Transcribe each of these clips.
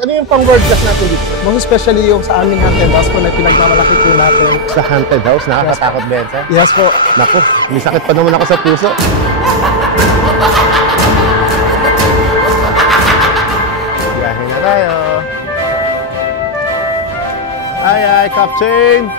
Ano yung pang world class natin dito? Most especially yung sa aming haunted house po na pinagmamalaki po natin. Sa haunted house? Nakakatakot ba yan, sir? Yes po. Naku, may sakit pa naman ako sa puso. Biyahe na tayo. Ay, Captain!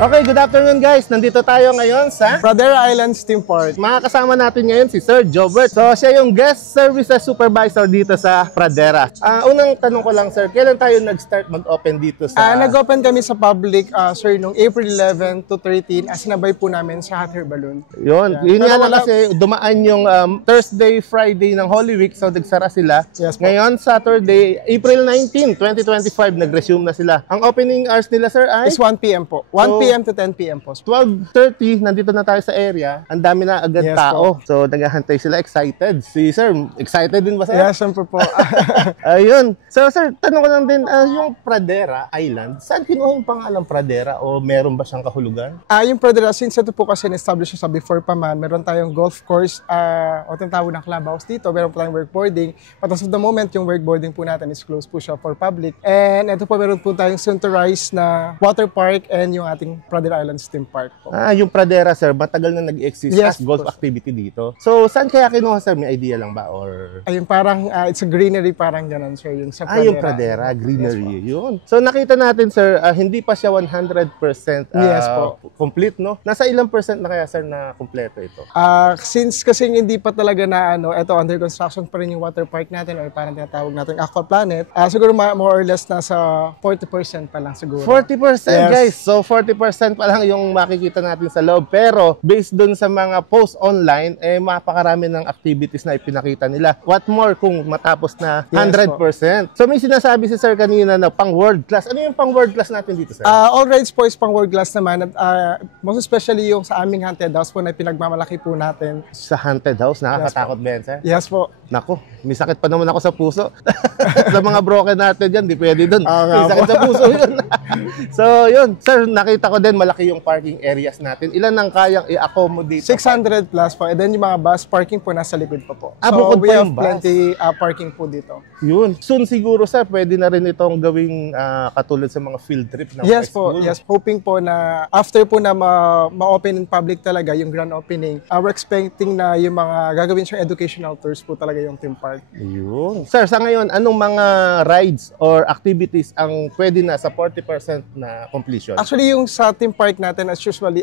Okay, good afternoon guys. Nandito tayo ngayon sa Pradera Islands Theme Park. Makakasama natin ngayon si Sir Jobert. So, siya yung guest services supervisor dito sa Pradera. Unang tanong ko lang, sir, kailan tayo nag-start mag-open dito sa... Nag-open kami sa public, sir, noong April 11 to 13, sinabay po namin sa Hot Air Balloon. Yun nga lang kasi dumaan yung Thursday, Friday ng Holy Week, so nagsara sila. Yes, ngayon, Saturday, April 19, 2025, nag-resume na sila. Ang opening hours nila, sir, ay? Is 1 p.m. po. 1 p.m. to 10 p.m. po. 12:30, nandito na tayo sa area. Ang dami na agad tao. Po. So, naghahantay sila, excited. Si sir, excited din ba sir? Yes, siyempre po. Ayun. So, sir, tanong ko lang din, yung Pradera Island, saan kinuha yung pangalan Pradera o meron ba siyang kahulugan? Yung Pradera, since ito po kasi na-establish sa before pa man, meron tayong golf course, o tinatawag ng clubhouse dito, meron po tayong workboarding. But as of the moment, yung workboarding po natin is closed po siya for public. And ito po, meron po tayong soon to rise na water park and yung ating Pradera Islands Theme Park po. Yung Pradera, sir, matagal na nag-exist as golf activity dito. So, saan kaya kinuha, sir? May idea lang ba? Or... Ayun, parang, it's a greenery, parang ganun, sir. Yung sa Pradera. Yung Pradera, greenery. Yes, yun. So, nakita natin, sir, hindi pa siya 100% yes, po. Complete, no? Nasa ilang percent na kaya, sir, na kompleto ito? Since kasi hindi pa talaga na, ito, under construction pa rin yung water park natin or parang tinatawag natin Aqua Planet, siguro more or less nasa 40% pa lang siguro. 40%, yes. Guys. So, 40% pa lang yung makikita natin sa loob. Pero, based dun sa mga post online, mapakarami ng activities na ipinakita nila. What more kung matapos na 100%? Yes, so, may sinasabi si sir kanina na pang world class. Ano yung pang world class natin dito, sir? All rides po is pang world class naman. At, most especially yung sa aming haunted house po na pinagmamalaki po natin. Sa haunted house? Nakakatakot ba yan, sir? Yes po. Naku, may sakit pa naman ako sa puso. Sa mga broken natin yan, di pwede dun. May sakit sa puso yun. So, yun. Sir, nakita ko din malaki yung parking areas natin. Ilan ang kayang i-accommodate? 600 plus po. And then yung mga bus parking po nasa likod pa po. So, bukod we pa have yung bus. plenty parking po dito. Yun. Soon siguro, sir, pwede na rin itong gawing katulad sa mga field trip ng yes school. Po. Yes, hoping po na after po na ma-open in public talaga yung grand opening, we're expecting na yung mga gagawin siyang educational tours po talaga yung theme park. Yun. Sir, sa ngayon, anong mga rides or activities ang pwede na sa 40% na completion? Actually, yung sa theme park natin, as usually,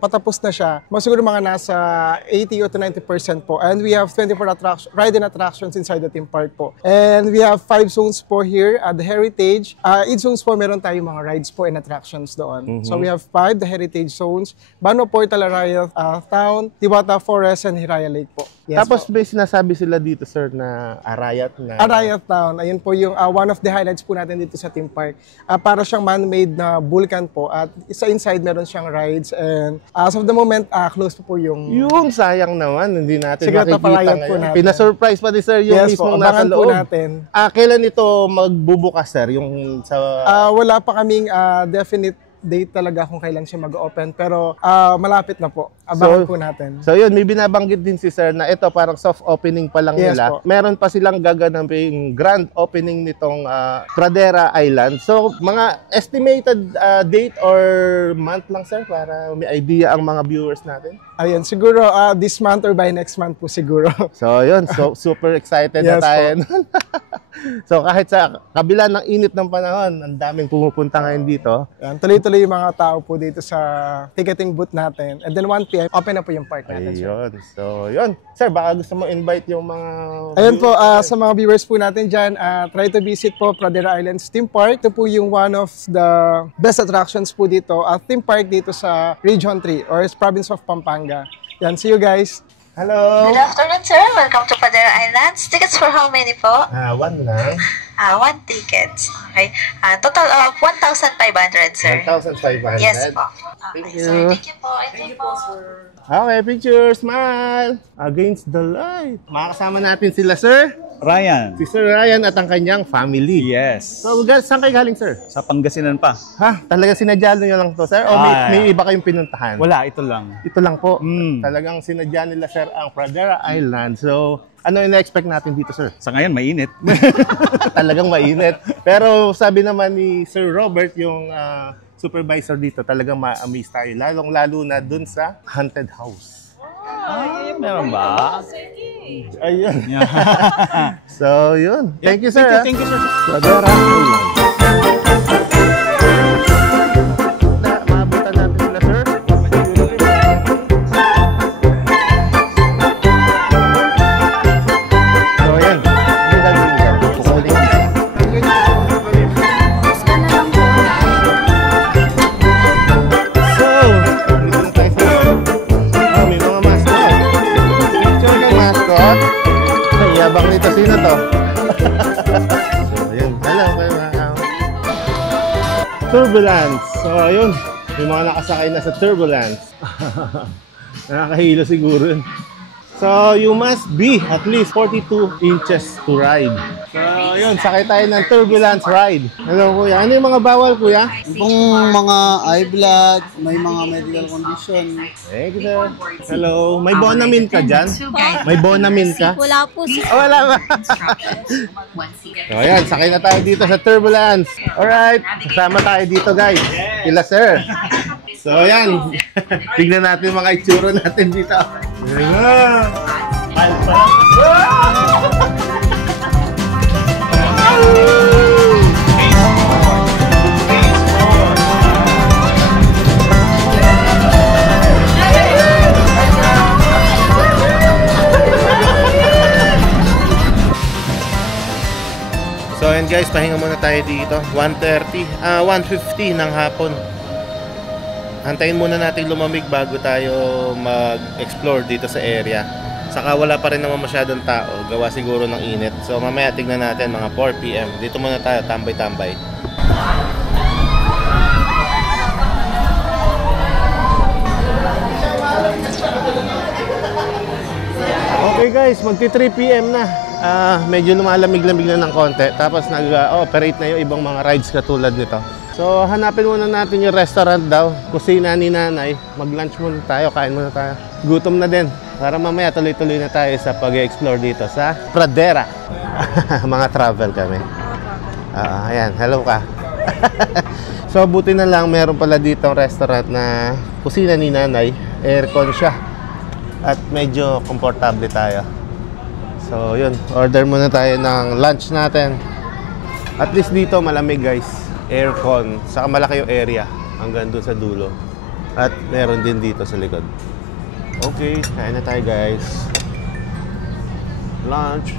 patapos na siya. Mas siguro mga nasa 80 or to 90% po. And we have 24 ride and attractions inside the theme park po. And we have 5 zones po here at the Heritage. Each zones po, meron tayong mga rides po and attractions doon. So we have 5, the Heritage zones, Bano Portal Arayat Town, Diwata Forest, and Hiraya Lake po. Yes, tapos po. may sinasabi sila dito, sir, na Arayat na... Arayat Town. Ayun po yung one of the highlights po natin dito sa theme park. Para siyang man-made na vulkan po. At sa inside, meron siyang rides. And as of the moment, close po yung... Yung sayang naman, hindi natin makikita ngayon. Pina-surprise pa ni sir yung mismong nasa loob. Po natin. Kailan ito magbubukas, sir? Yung sa... wala pa kaming definite date talaga kung kailan siya mag-open. Pero malapit na po. Abangan po natin. So yun, may binabanggit din si sir na ito parang soft opening pa lang nila. Po. Meron pa silang gaganaping grand opening nitong Pradera Island. So mga estimated date or month lang, sir, para may idea ang mga viewers natin? Ayun, siguro this month or by next month po siguro. So yun, so super excited na tayo. So kahit sa kabila ng init ng panahon, ang daming pumupunta ngayon dito. Yan, tuloy-tuloy yung mga tao po dito sa ticketing booth natin. And then 1 p.m. open na po yung park natin. Ayun. So yun. Sir, baka gusto mo invite yung mga... Ayun po, sa mga viewers po natin dyan, try to visit po Pradera Islands Theme Park. Ito po yung one of the best attractions po dito. Theme park dito sa Region 3 or province of Pampanga. Yan, see you guys. Hello! Good afternoon, sir. Welcome to Pradera Islands. Tickets for how many po? 1 lang. One tickets. Okay. Total of 1,500, sir. 1,500. Yes po. Thank Okay, you. sir. Thank you po. Thank you po, sir. Okay, picture, smile. Against the light. Makakasama natin sila, sir. Ryan. Si Sir Ryan at ang kanyang family. Yes. So, saan kayo galing, sir? Sa Pangasinan pa. Ha? Talaga sinadya nyo lang to, sir? O may iba kayong pinuntahan? Wala, ito lang. Ito lang po. Mm. Talagang sinadya nila, sir, ang Pradera Island. So, ano ina-expect natin dito, sir? Sa ngayon, mainit. Talagang mainit. Pero sabi naman ni Sir Robert, yung supervisor dito, talagang ma-amaze tayo. Lalong-lalo na dun sa haunted house. Ay, meron ba? Ayun. So, yun. Thank you, sir. Thank you, sir. Pradera Island. Maabutan natin sila, sir. So, yan. Ano gagawin dyan? Kukuling dito. So, dito na tayo sa may mga mascot. Picture kay mascot. Ay, yabang nito. Sino to? So, yun. Hello. Turbulence. So, ayun. May mga nakasakay na sa turbulence. Nakakahilo siguro yun. So, you must be at least 42 inches to ride. So, yun. Sakay tayo ng turbulence ride. Hello, kuya. Ano yung mga bawal, kuya? Kung mga eye blood, may mga medical condition. Thank you, sir. Hello. May Bonamin ka dyan? May Bonamin ka? Wala po sir. Oh, wala ba? So, ayan. Sakay na tayo dito sa turbulence. Alright. Kasama tayo dito, guys. Kila, sir. So, ayan. Tignan natin mga itsura natin dito. Ayan na. Alpha. So, ayan guys, pahinga muna tayo dito. 1:50 ng hapon. Antayin muna natin lumamig bago tayo mag-explore dito sa area. Saka wala pa rin naman masyadong tao, gawa siguro ng init. So mamaya tignan natin mga 4 PM. Dito muna tayo, tambay-tambay. Okay guys, magti 3 PM na. Medyo lumalamig-lamig na ng konti. Tapos nag-operate na yung ibang mga rides katulad nito. So, hanapin muna natin yung restaurant daw. Kusina ni nanay. Mag-lunch muna tayo, kain muna tayo. Gutom na din. Para mamaya tuloy-tuloy na tayo sa pag-explore dito sa Pradera. Mga travel kami. Ayan, hello ka. So, buti na lang meron pala dito restaurant na kusina ni nanay. Aircon siya. At medyo komportable tayo. So, yun. Order muna tayo ng lunch natin. At least dito malamig guys. Aircon, saka malaki yung area hanggang doon sa dulo. At meron din dito sa likod. Okay, kain na tayo guys. Lunch.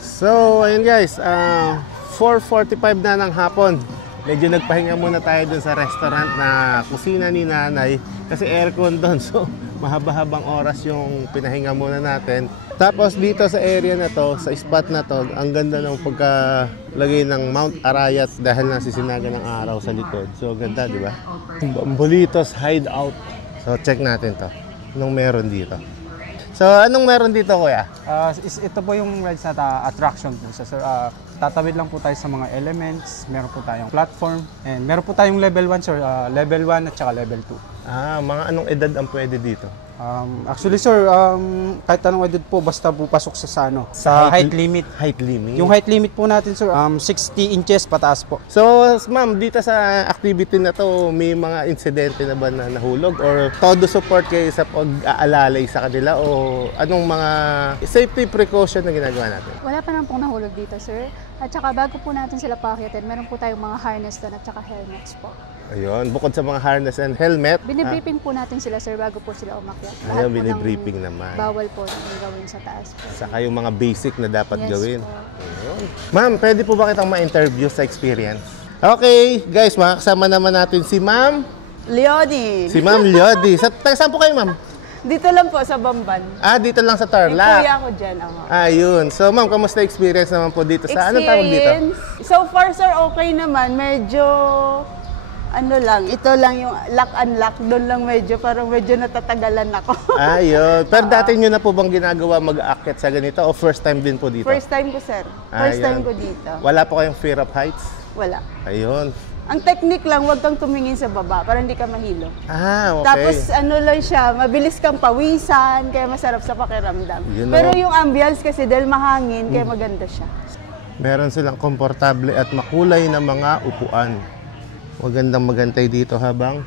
So, ayun guys, 4:45 na ng hapon. Medyo nagpahinga muna tayo doon sa restaurant na kusina ni nanay. Kasi aircon doon, so mahaba-habang oras yung pinahinga muna natin. Tapos dito sa area na to, sa spot na to, ang ganda ng pagkalagay ng Mount Arayat dahil nasisinaga ng araw sa likod. So ganda, di ba? Bambulitos Hideout. So check natin to. Anong meron dito? So anong meron dito, kuya? Ito po yung rides na attraction po. So, tatawid lang po tayo sa mga elements. Meron po tayong platform. And meron po tayong level 1, sir. Level 1 at saka level 2. Mga anong edad ang pwede dito? Actually, sir, kahit anong edad po, basta po pasok sa height limit. Height limit? Yung height limit po natin, sir, 60 inches pataas po. So, ma'am, dito sa activity na to, may mga insidente na ba na nahulog? Or todo support kayo sa pag-aalalay sa kanila? O anong mga safety precaution na ginagawa natin? Wala pa naman pong nahulog dito, sir. At saka bago po natin sila paakyatin, meron po tayong mga harness doon at saka helmets po. Ayun, bukod sa mga harness and helmet. Binibriefing po natin sila, sir, bago po sila umakyat. Ayun, binibriefing naman. Bawal po natin gawin sa taas po. Saka yung mga basic na dapat Yes gawin. po. Ayun. Ma'am, pwede po ba kitang ma-interview sa experience? Okay, guys, makakasama naman natin si Ma'am Leody. Si Ma'am Leody. Saan po kayo, Ma'am? Dito lang po sa Bamban. Dito lang sa May Tarlac. kuya ako dyan. Ako. Ayun. So, ma'am, kamusta experience naman po dito sa anong tawag dito? So far, sir, okay naman. Medyo, ano lang, ito lang yung lock and lock. Doon lang parang medyo natatagalan ako. Ayun. Pero dati nyo na po bang ginagawa mag-aakyat sa ganito o first time din po dito? First time ko, sir. First time ko dito. Wala po kayong fear of heights? Wala. Ayun. Ang technique lang, huwag kang tumingin sa baba para hindi ka mahilo. Okay. Tapos ano lang siya, mabilis kang pawisan, kaya masarap sa pakiramdam. Pero yung ambience kasi dahil mahangin, kaya maganda siya. Meron silang komportable at makulay na mga upuan. Magandang magantay dito habang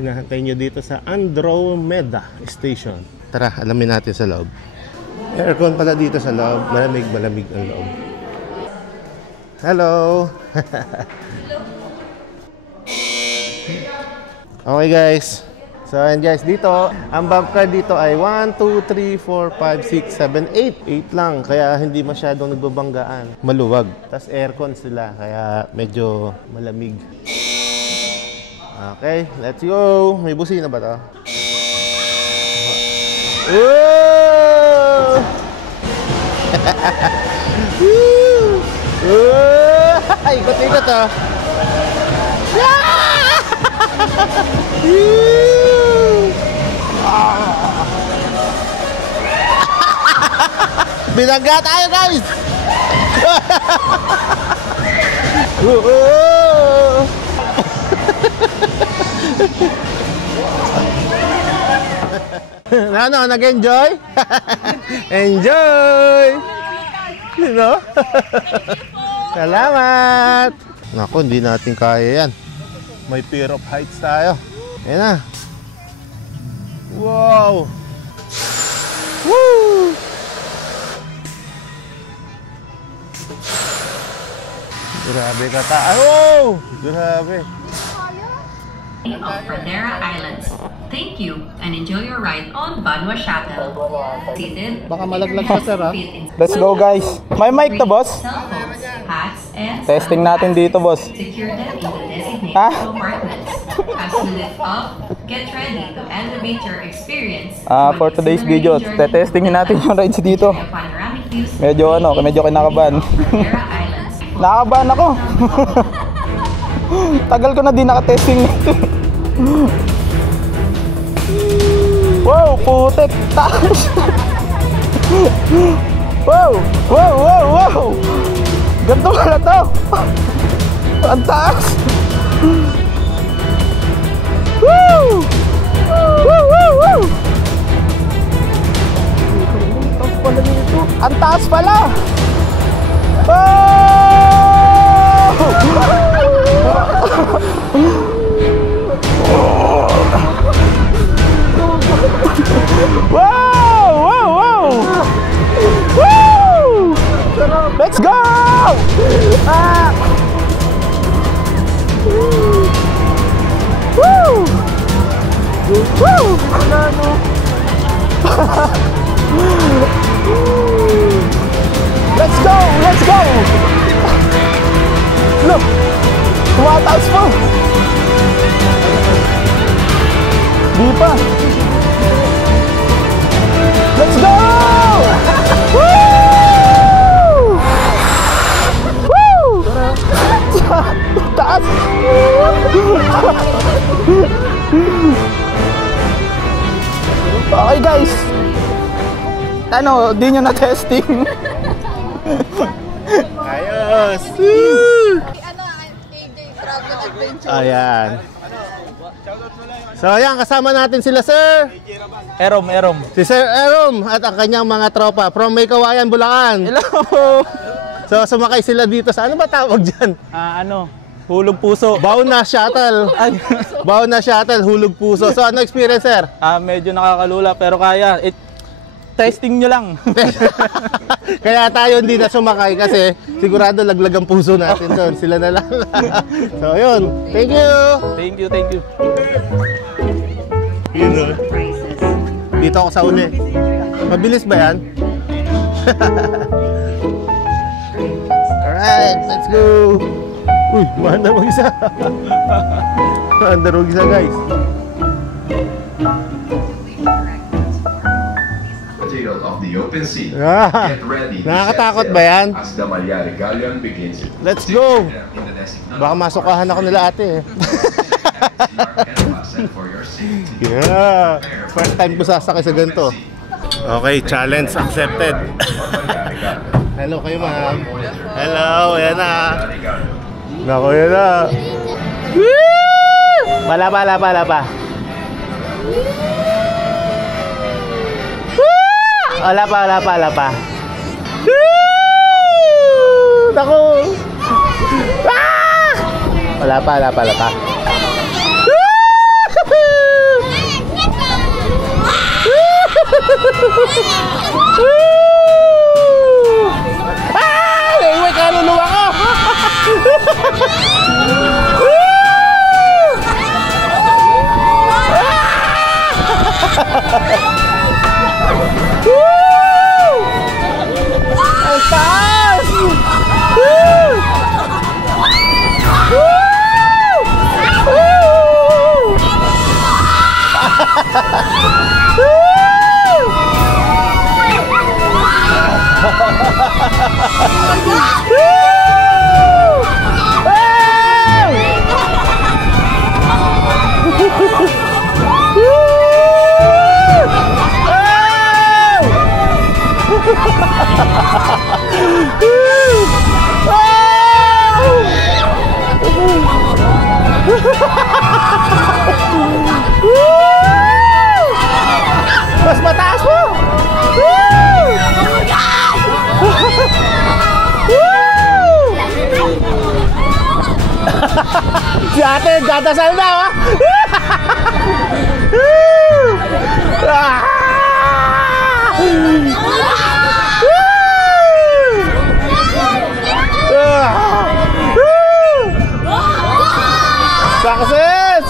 hinahantay nyo dito sa Andromeda Station. Tara, alamin natin sa loob. Aircon pala dito sa loob. Malamig ang loob. Hello! Okay guys. So and guys, dito, ang bump car dito ay 1, 2, 3, 4, 5, 6, 7, 8. 8 lang, kaya hindi masyadong nagbabanggaan. Maluwag. Tapos aircon sila, kaya medyo malamig. Okay, let's go. May busina ba to? Woo! Ikot-ikot ah. Binangga tayo guys. Ano, nag-enjoy? Enjoy! You know? Salamat! Naku, hindi natin kaya yan. May fear of heights tayo. Ayan na. Wow! Woo! Grabe ka ta. Oh! Grabe. Of Pradera Islands. Thank you and enjoy your ride on Banwa Shuttle. Seated. Baka malaglag siya, sir, ha? Let's go, guys. May mic to, boss? Testing natin dito, boss. Secure them in the designated compartments. As we lift up, get ready to elevate your experience. For today's video, testingin natin yung rides dito. Medyo kinakabahan. Nakakabahan ako. Tagal ko na din nakatesting nito. Wow, putek, taas. Wow. Ganito pala to. Ang taas. Woo! Ang taas pala. Wow! Woo! Let's go! Woo! Let's go! Look! Tumataas po! Di pa! Let's go! Woo! Woo! Taas! Okay guys! Ano, di nyo na-testing? Ayos! Ayan. So ayan, kasama natin sila Sir Erom. Si Sir Erom at ang kanyang mga tropa from May Kawayan, Bulacan. Hello! So sumakay sila dito sa ano ba tawag dyan? Hulog puso. Bauna Shuttle. Bauna Shuttle, hulog puso. So ano experience, Sir? Medyo nakakalula pero kaya. Testing nyo lang. Kaya tayo hindi na sumakay kasi sigurado laglag ang puso natin doon. Sila na lang. So yun. Thank you. Thank you. Yun o. Dito ako sa uli. Mabilis ba yan? Alright, let's go. Uy, maanda mag-isa. Maanda mag-isa guys. of the open sea. Ah, Get ready to nakakatakot set ba yan? sail as the Malyari Galleon begins. Let's go! Baka masukahan ako nila ate eh. Yeah! First time ko sasakay sa ganito. Okay, challenge accepted. Hello kayo ma'am. Hello, ayan na. Naku, yan na. Wala pa. Wala pa. Naku. Wala pa. Naiway ka, luluwa ko! Ang taas! Mas mataas mo! Si ate, dadasal na, ha? Success!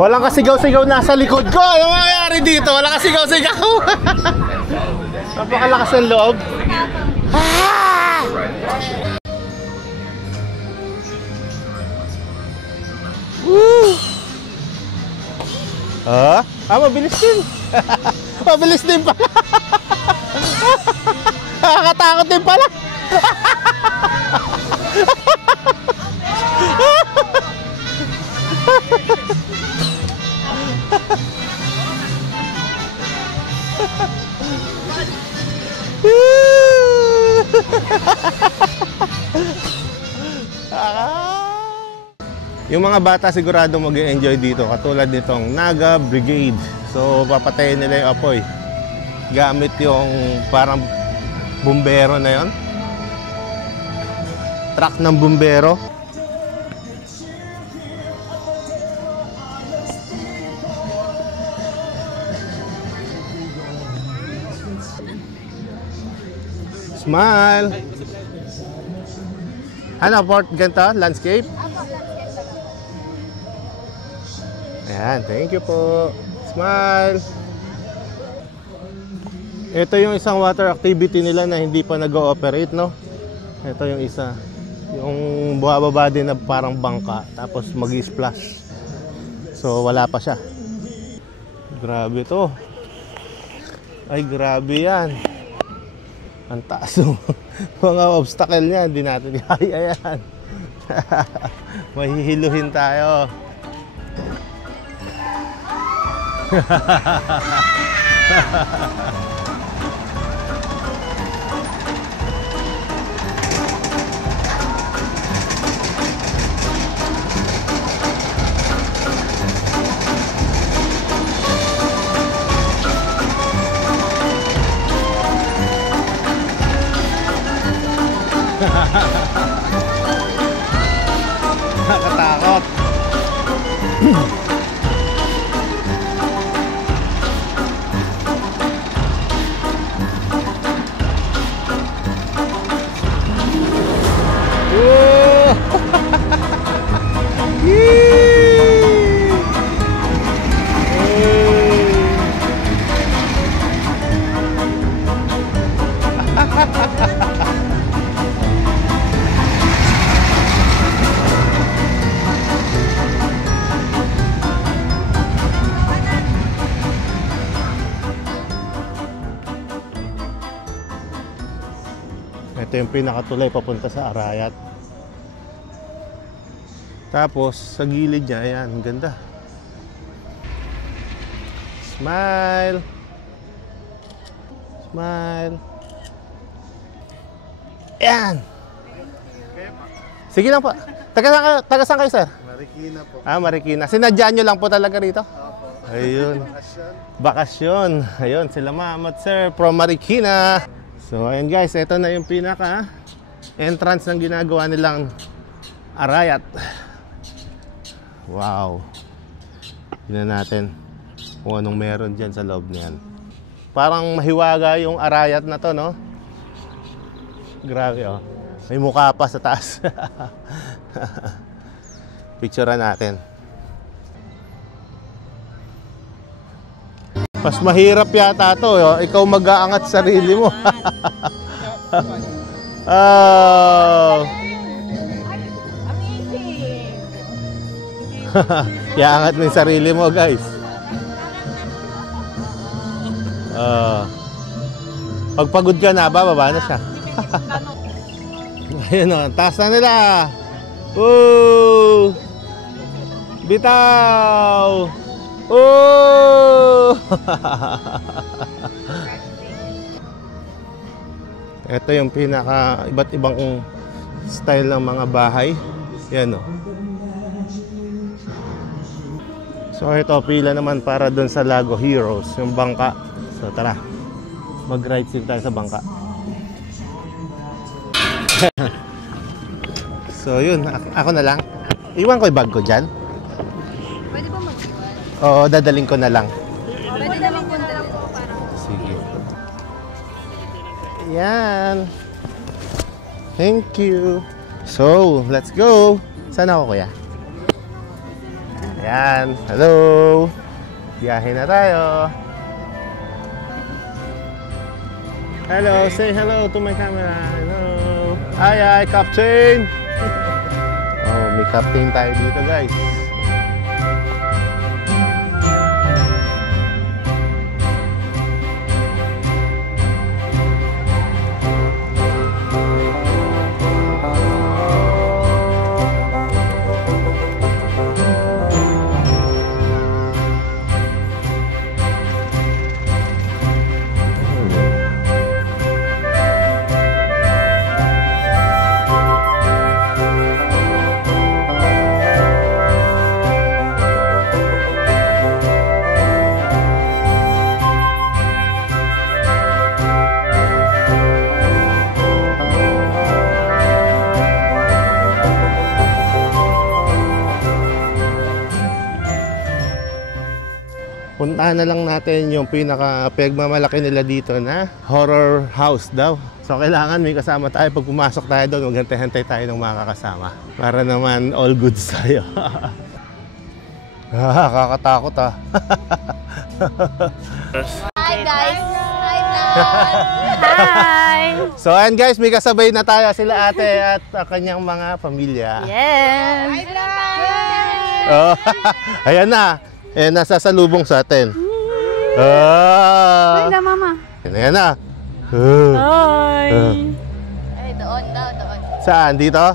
Walang kasigaw-sigaw nasa likod ko. Ano mangyayari dito? Walang kasigaw-sigaw. Napakalakas ng loob. Mabilis din. Mabilis din pala. Nakakatakot din pala. Yung mga bata sigurado mag-enjoy dito, katulad nitong Naga Brigade. So papatayin nila yung apoy gamit yung parang bumbero na yon, truck ng bumbero. Smile. Ano, port ganito? Landscape? Ayan, thank you po. Smile. Ito yung isang water activity nila na hindi pa nag-ooperate, no? Ito yung isa. Yung buhababa din na parang bangka, tapos mag-splash. So, wala pa siya. Grabe to. Ay, grabe yan. Ang taas ng mga obstacle niya, hindi natin kaya yan. Mahihiluhin tayo. Nakatakot. Ito yung pinakatulay papunta sa Arayat. Tapos, sa gilid niya, ayan, ganda. Smile! Smile! Ayan! Sige lang po. Taga saan kayo, sir? Marikina po. Marikina. Sinadya nyo lang po talaga rito? Ayun. Bakasyon. Ayun, sila Mamat, sir, from Marikina. So, ayun guys, ito na yung pinaka entrance ng ginagawa nilang Arayat. Wow. Tingnan natin kung anong meron dyan sa loob niyan. Parang mahiwaga yung Arayat na to, no? Grabe, oh. May mukha pa sa taas. Picturean natin. Mas mahirap yata to, oh. Ikaw mag-aangat sarili mo. Oh. Iangat mo yung sarili mo, guys. Pag pagod ka na, bababa na siya. Ayun, o, taas na nila. Woo! Bitaw! Oh! Ito yung pinaka iba't ibang style ng mga bahay. Yan, o. So ito, pila naman para dun sa Lago Heroes, yung bangka. So tara, mag-ride tayo sa bangka. So yun, ako na lang. Iwan ko yung bag ko dyan. Pwede ba mag-iwan? Oo, dadaling ko na lang. Pwede naman punta lang po parang. Sige. Ayan. Thank you. So, let's go. Saan ako, kuya? Ayan. Hello. Biyahe na tayo. Hello. Say hello to my camera. Hello. Hi, Captain. Oh, may captain tayo dito, guys. Puntahan na lang natin yung pinaka-pagmamalaki nila dito na horror house daw. So kailangan may kasama tayo. Pag pumasok tayo doon, maghantay-hantay tayo ng mga kasama. Para naman all goods tayo. Kakatakot ah. Hi guys! Hi guys! Hi! So ayan guys, may kasabay na tayo sila ate at kanyang mga pamilya. Yes! Oh, ayan na. Eh, nasasalubong sa atin. Hi na mama! Ayan na. Hi! Doon daw, doon. Saan? Dito?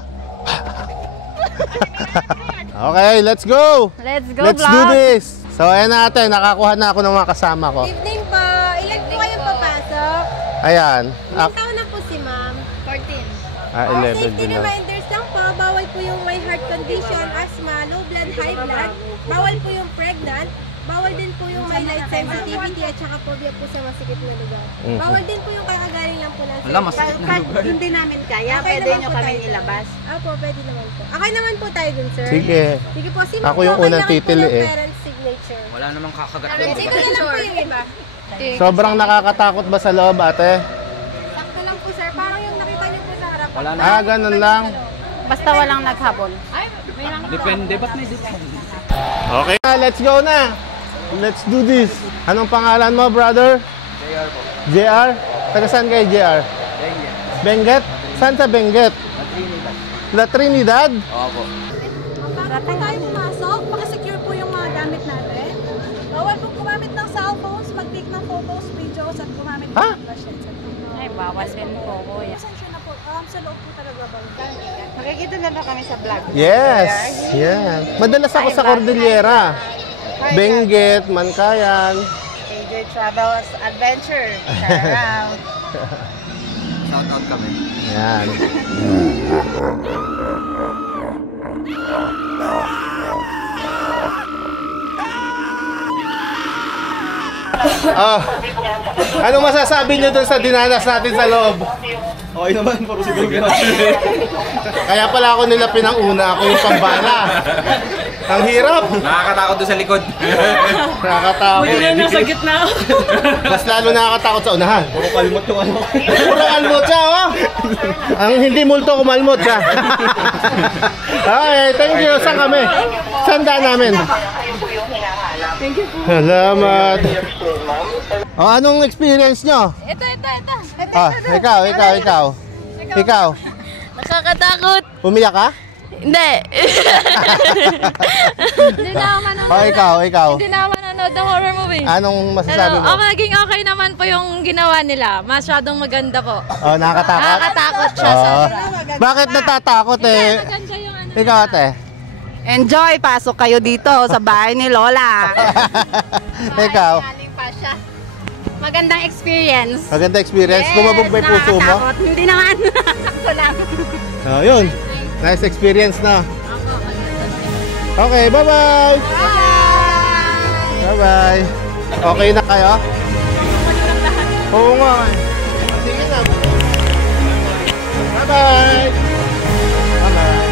Okay, let's go! Let's go, Let's do this! So, ayan na ate, nakakuha na ako ng mga kasama ko. Evening po. Ilan po kayong papasok? Ayan. Ilang taon na po si ma'am? 14. 11 Safety din lang. reminders lang po. Bawal po yung may heart condition, asthma, low blood, high blood. Bawal po yung pregnant. Bawal din po yung may light sensitivity at saka phobia po sa masikip na lugar. Bawal din po yung kakagaling lang po ng masikip na lugar. Hindi namin kaya, Okay pwede naman nyo po kami tayo. ilabas. Opo, pwede naman po. Okay naman po tayo dun, sir. Sige. Sige po. Sino Ako po yung unang kailangan po titili ng eh. parents' signature? Wala namang kakagat. Sino na lang po yung iba? Sobrang nakakatakot ba sa loob ate? Sakto lang po, sir. Parang yung nakita niyo po sa harap. Wala na. Ah, ganun lang. Basta walang naghabol. Depende. Ba't may depende? Okay. Let's go na. Let's do this. Anong pangalan mo, brother? JR po. JR? Taga saan kayo, JR? Benguet. Benguet? Saan sa Benguet? Trinidad. La Trinidad? Opo. Bago po tayo pumasok, makasecure po yung mga gamit natin. Bawal po gumamit ng cellphones, mag-take ng photos, videos, at gumamit ng flash. Ay, bawal din po, kuya. Pasensya na po. sa loob po talaga ba? Makikita na ba kami sa vlog? Yes, yan. Madalas ako sa Cordillera. Benguet, Mankayan. AJ Travels Adventure. Shout out. Shout out kami. Yan. Anong masasabi niyo dun sa dinanas natin sa loob? Okay naman, puro siguro Kaya pala ako nila pinanguna, ako yung pambala. Ang hirap. Nakakatakot doon sa likod. Nakakatakot. Buti na nasa gitna ako. Mas lalo nakakatakot sa unahan. Puro kalmot yung ano. Puro kalmot siya, oh! Ang hindi multo, kumalmot siya. Okay, thank you. Saan kami? Saan daan namin? Thank you po. Salamat. Oh, anong experience nyo? Ito. Ikaw. Nakakatakot. Umiyak ka? Hindi. Hindi na ako manonood. Oh, ikaw. Hindi na ako manonood ng horror movie. Anong masasabi mo? Naging okay naman po yung ginawa nila. Masyadong maganda po. Oh, nakakatakot? Nakakatakot siya. Oh. Bakit natatakot eh? Maganda yung ano. Ikaw, ate. Enjoy! Pasok kayo dito sa bahay ni Lola. Ikaw. Galing pa siya. Magandang experience. Maganda experience. Lumabog ba yung puso mo? Nakakatakot. Hindi naman. Sakto lang. Oh, yun. Nice experience na. Okay, bye-bye. Bye-bye. Okay na kayo? Oo nga. Sige na. Bye-bye. Bye-bye.